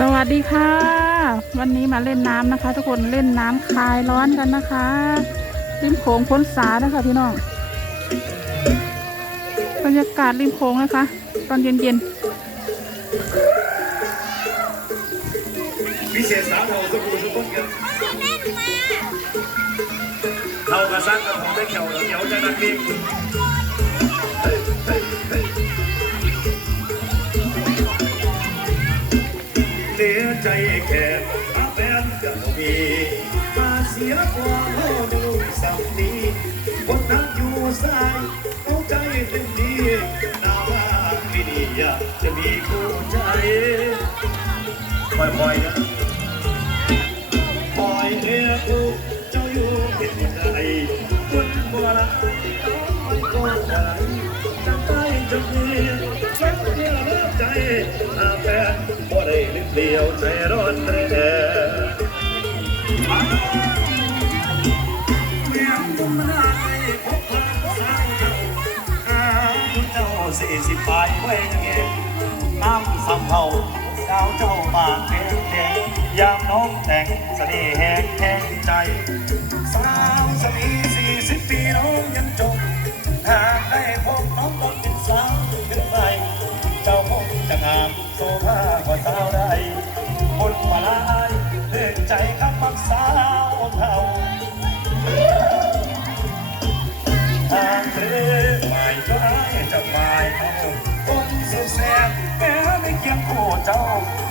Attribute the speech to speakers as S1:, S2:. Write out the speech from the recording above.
S1: สวัสดีค่ะ วันนี้มาเล่นน้ำนะคะ ทุกคนเล่นน้ำคลายร้อนกันนะคะริมโขงพ้นสานะคะพี่น้องบรรยากาศริมโขงนะคะ ตอนเย็น
S2: พิเศษสาวเราสุขุสุขุนกันเรากระซังกับผมได้เขียวเขียวจะนักเหลือ ใจแค่อาแฟนกับมีมาเสียความโง่ดูสัมนีคนนั้นอยู่สายเอาใจเต็มที่นาว่าไม่ดีอยากจะมีคู่ใจปล่อยๆนะปล่อยเนื้อกูเจ้าอยู่เป็นใจคุณบัวละมันก็ได้จำได้จำเนียแค่เดียวเลิกใจอาแฟน สี่สิบปลายไว้งเองน้ำสำเภาสาวเจ้าบาดเจ็บแดงยามน้องแต่งเสน่ห์แห้งแหงใจ สาวสมี โซภากว่าสาวใดคนปลายเลื่อนใจคำมักสาวเท่าทางเรือหม่ก็ได้จะหมายเอาคนสุดแสบแม้ไม่เคียงคู่เจ้า